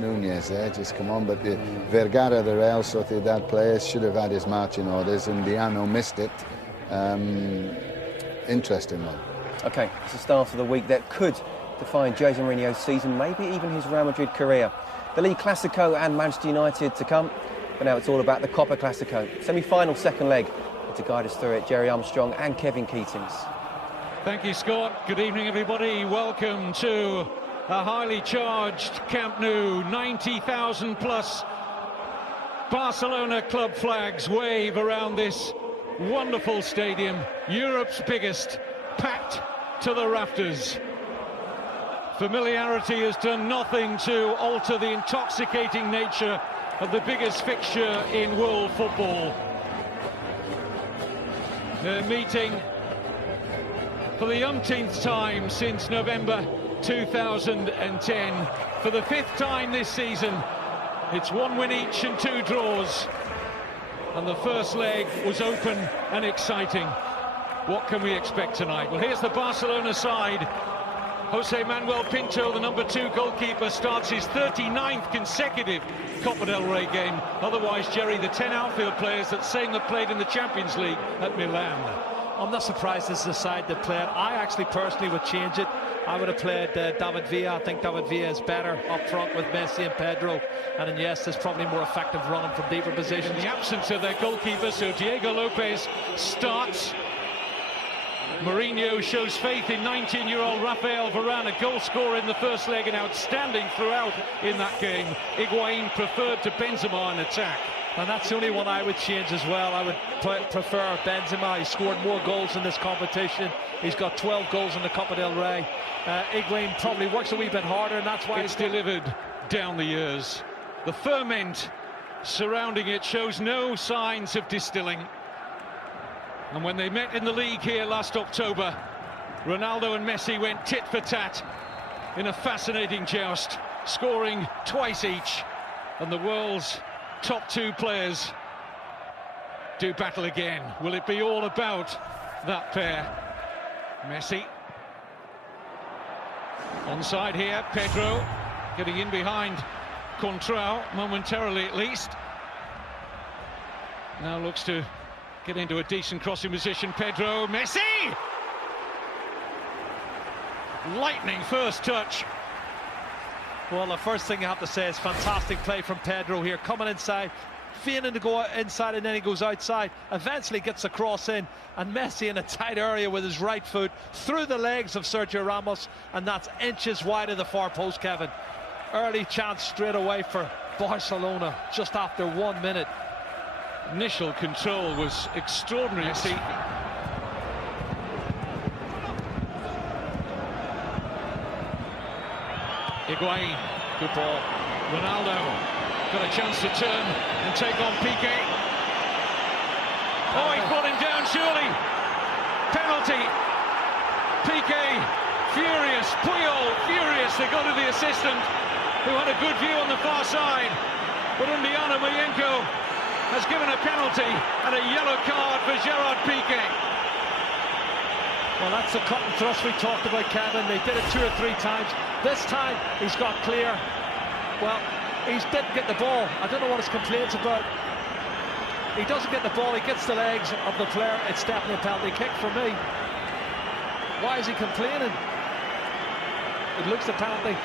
Nunez there, just come on. But the Vergara, the Real Sociedad player, should have had his marching orders, and Diano missed it. Interesting one. OK, it's the start of the week that could define Jose Mourinho's season, maybe even his Real Madrid career. The League Clasico and Manchester United to come, but now it's all about the Copa Clasico. Semi-final second leg. And to guide us through it, Jerry Armstrong and Kevin Keatings. Thank you, Scott. Good evening, everybody. Welcome to a highly charged Camp Nou. 90,000 plus Barcelona club flags wave around this wonderful stadium. Europe's biggest, packed to the rafters. Familiarity has done nothing to alter the intoxicating nature of the biggest fixture in world football. They're meeting for the umpteenth time since November 2010. For the 5th time this season, it's 1 win each and 2 draws. And the first leg was open and exciting. What can we expect tonight? Well, here's the Barcelona side. Jose Manuel Pinto, the number 2 goalkeeper, starts his 39th consecutive Copa del Rey game. Otherwise, Jerry, the 10 outfield players that same that played in the Champions League at Milan. I'm not surprised this is the side that played. I actually personally would change it. I would have played David Villa. I think David Villa is better up front with Messi and Pedro. And Iniesta is probably more effective running from deeper positions. In the absence of their goalkeeper, so Diego Lopez starts. Mourinho shows faith in 19-year-old Rafael Varane, a goal scorer in the first leg and outstanding throughout in that game. Higuain preferred to Benzema in attack. And that's the only one I would change as well. I would prefer Benzema. He scored more goals in this competition. He's got 12 goals in the Copa del Rey. Higuain probably works a wee bit harder, and that's why it's delivered down the years. The ferment surrounding it shows no signs of distilling. And when they met in the league here last October, Ronaldo and Messi went tit for tat in a fascinating joust, scoring twice each. And the world's top 2 players do battle again. Will it be all about that pair? Messi. Onside here, Pedro getting in behind Contrao, momentarily at least. Now looks to get into a decent crossing position. Pedro, Messi! Lightning first touch. Well, the first thing you have to say is fantastic play from Pedro here, coming inside, feigning to go inside, and then he goes outside, eventually gets the cross in, and Messi in a tight area with his right foot through the legs of Sergio Ramos, and that's inches wide of the far post, Kevin. Early chance straight away for Barcelona just after 1 minute. Initial control was extraordinary. Messi. Higuain, good ball. Ronaldo got a chance to turn and take on Piqué. Oh, he's falling down, surely. Penalty. Piqué, furious. Puyol, furious. They go to the assistant, who had a good view on the far side. But Undiano Mayenko has given a penalty and a yellow card for Gerard Piqué. Well, that's the cut and thrust we talked about, Kevin. They did it 2 or 3 times. This time, he's got clear. Well, he didn't get the ball. I don't know what his complaint's about. He doesn't get the ball, he gets the legs of the player. It's definitely a penalty kick for me. Why is he complaining? It looks a penalty.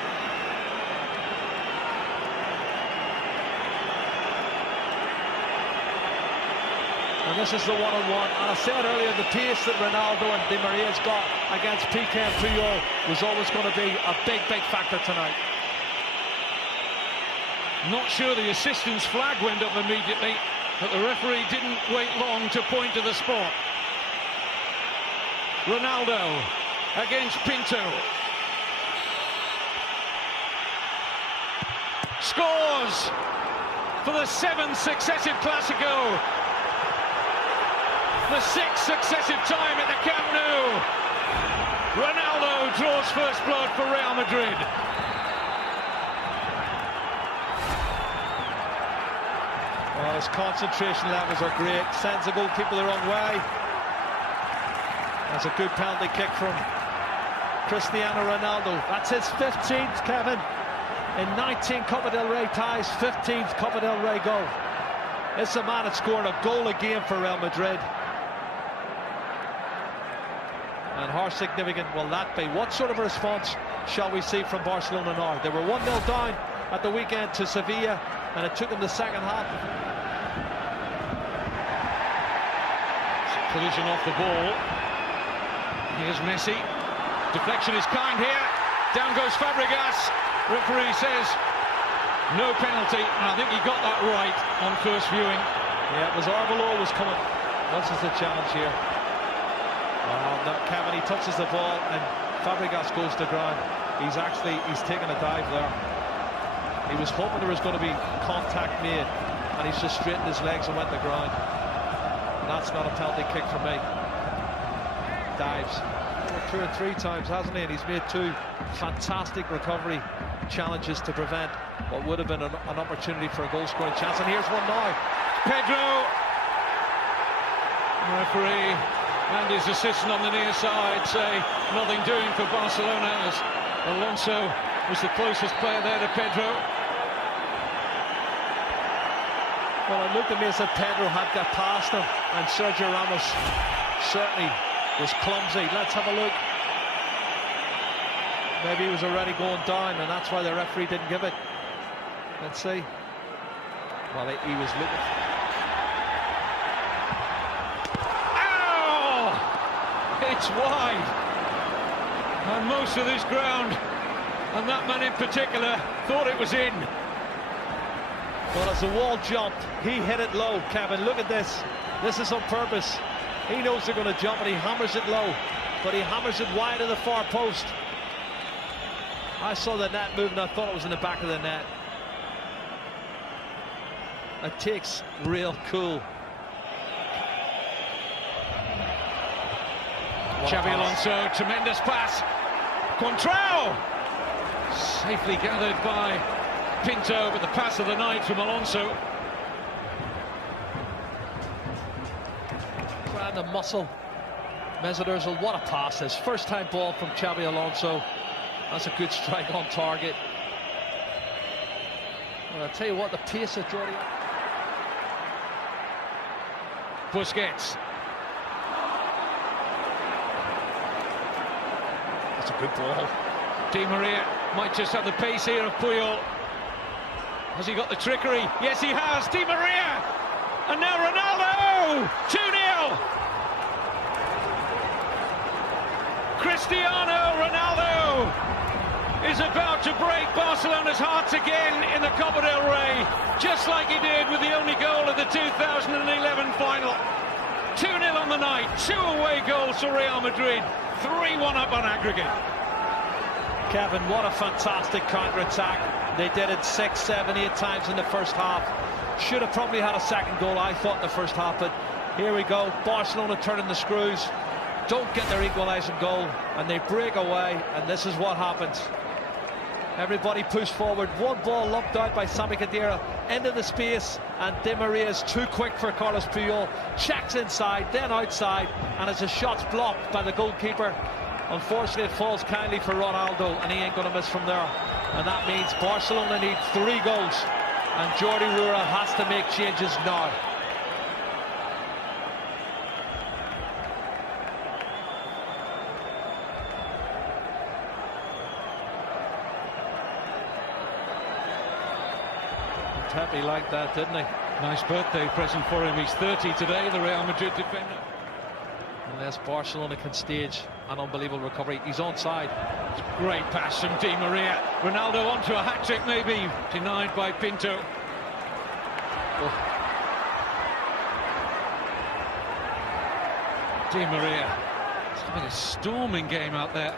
And this is the one-on-one. And I said earlier, the pace that Ronaldo and Di Maria's got against Piqué and Puyol was always going to be a big, big factor tonight. Not sure the assistant's flag went up immediately, but the referee didn't wait long to point to the spot. Ronaldo against Pinto. Scores for the 7th successive Clasico. The 6th successive time at the Camp Nou. Ronaldo draws first blood for Real Madrid. Well, his concentration levels are great. Sends the goalkeeper the wrong way. That's a good penalty kick from Cristiano Ronaldo. That's his 15th, Kevin. in 19 Copa del Rey ties, 15th Copa del Rey goal. It's a man that scored a goal a game for Real Madrid. And how significant will that be? What sort of a response shall we see from Barcelona now? They were 1-0 down at the weekend to Sevilla, and it took them the second half. Collision off the ball. Here's Messi. Deflection is kind here. Down goes Fabregas. Referee says no penalty. And I think he got that right on first viewing. Yeah, it was Arbeloa was coming. This is the challenge here. Kevin, he touches the ball and Fabregas goes to ground. He's taken a dive there. He was hoping there was going to be contact made, and he's just straightened his legs and went to ground. And that's not a penalty kick for me. Dives 2 or 3 times, hasn't he? And he's made 2 fantastic recovery challenges to prevent what would have been an opportunity for a goal-scoring chance. And here's one now. Pedro. Referee and his assistant on the near side say nothing doing for Barcelona, as Alonso was the closest player there to Pedro. Well, it looked to me as if Pedro had got past him, and Sergio Ramos certainly was clumsy. Let's have a look. Maybe he was already going down, and that's why the referee didn't give it. Let's see. Well, he was looking. It's wide, and most of this ground, and that man in particular, thought it was in. Well, as the wall jumped, he hit it low, Kevin. Look at this. This is on purpose. He knows they're going to jump, and he hammers it low, but he hammers it wide of the far post. I saw the net moving. I thought it was in the back of the net. It takes real cool. Xabi Alonso, tremendous pass. Contrao! Safely gathered by Pinto, but the pass of the night from Alonso. Trying to muscle Mesut Ozil. What a pass this. First time ball from Xabi Alonso. That's a good strike on target. Well, I'll tell you what, the pace of Jordi. Busquets. That's a good ball. Di Maria might just have the pace here of Puyol. Has he got the trickery? Yes, he has. Di Maria! And now Ronaldo! 2-0! Cristiano Ronaldo is about to break Barcelona's hearts again in the Copa del Rey, just like he did with the only goal of the 2011 final. 2-0 on the night, 2 away goals for Real Madrid, 3-1 up on aggregate. Kevin, what a fantastic counter-attack. They did it 6, 7, 8 times in the first half. Should have probably had a second goal, I thought, in the first half, but here we go. Barcelona turning the screws, don't get their equalising goal, and they break away, and this is what happens. Everybody pushed forward. One ball lumped out by Sami Khedira into the space, and Di Maria is too quick for Carlos Puyol. Checks inside, then outside, and as the shot's blocked by the goalkeeper, unfortunately it falls kindly for Ronaldo, and he ain't going to miss from there. And that means Barcelona need 3 goals, and Jordi Rura has to make changes now. Happy like that, didn't he? Nice birthday present for him. He's 30 today, the Real Madrid defender. Unless Barcelona can stage an unbelievable recovery. He's onside. Great pass from Di Maria. Ronaldo onto a hat-trick maybe. Denied by Pinto. Oh. Di Maria. It's having a storming game out there.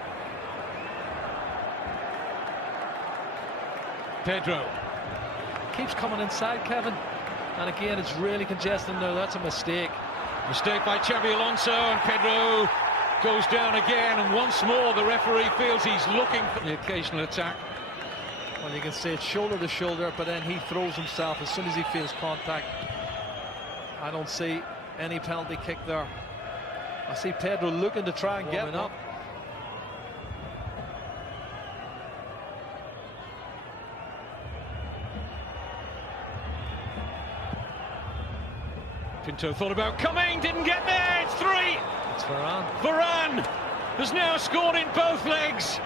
Pedro. Keeps coming inside, Kevin, and again it's really congested. No, that's a mistake. Mistake by Xabi Alonso, and Pedro goes down again, and once more the referee feels he's looking for the occasional attack. Well, you can see it's shoulder to shoulder, but then he throws himself as soon as he feels contact. I don't see any penalty kick there. I see Pedro looking to try and get up. Pinto thought about coming, didn't get there. It's 3. It's Varane. Varane has now scored in both legs,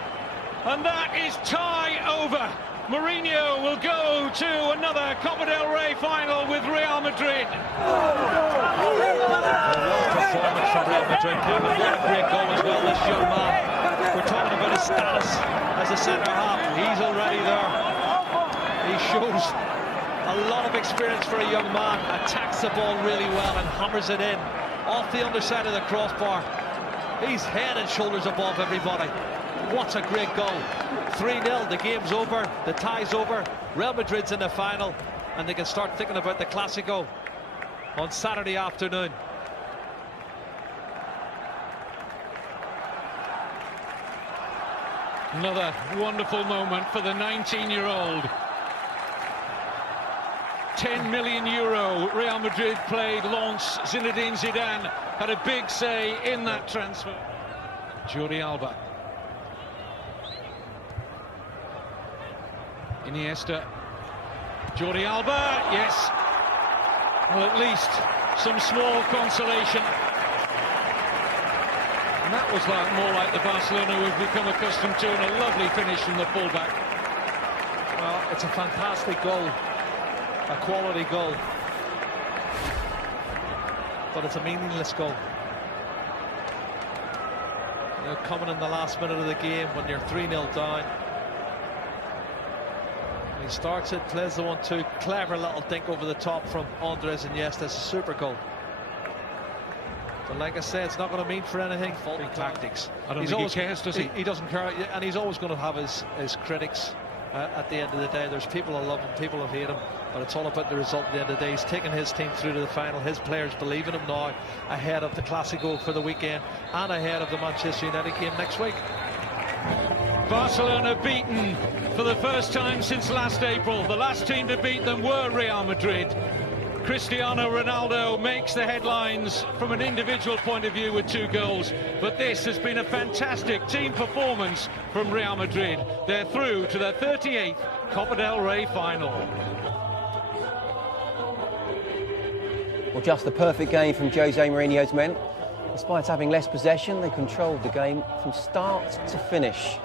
and that is tie over. Mourinho will go to another Copa del Rey final with Real Madrid. Performance from Real Madrid. What a great goal as well, this young man. We're talking about his status as a centre-half. He's already there. He shows a lot of experience for a young man. Attacks the ball really well and hammers it in off the underside of the crossbar. He's head and shoulders above everybody. What a great goal. 3-0, the game's over, the tie's over. Real Madrid's in the final, and they can start thinking about the Clásico on Saturday afternoon. Another wonderful moment for the 19-year-old. 10 million euro Real Madrid played Lens. Zinedine Zidane had a big say in that transfer. Jordi Alba. Iniesta. Jordi Alba, yes. Well, at least some small consolation. And that was more like the Barcelona we've become accustomed to, and a lovely finish from the fullback. Well, it's a fantastic goal. A quality goal. But it's a meaningless goal. You know, coming in the last minute of the game when you're 3-0 down. He starts it, plays the 1-2, clever little dink over the top from Andres Iniesta. It's a super goal. But like I say, it's not going to mean for anything. Faulty tactics. I don't think he cares, does he? He doesn't care, and he's always going to have his critics. At the end of the day, there's people who love him, people who hate him, but it's all about the result at the end of the day. He's taken his team through to the final. His players believe in him now, ahead of the Clásico for the weekend and ahead of the Manchester United game next week. Barcelona beaten for the first time since last April. The last team to beat them were Real Madrid. Cristiano Ronaldo makes the headlines from an individual point of view with 2 goals, but this has been a fantastic team performance from Real Madrid. They're through to their 38th Copa del Rey final. Well, just the perfect game from Jose Mourinho's men. Despite having less possession, they controlled the game from start to finish.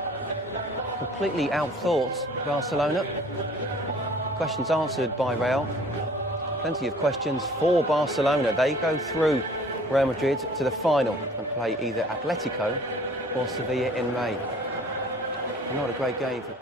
Completely outthought Barcelona. Questions answered by Real. Plenty of questions for Barcelona. They go through Real Madrid to the final and play either Atletico or Sevilla in May. Not a great game for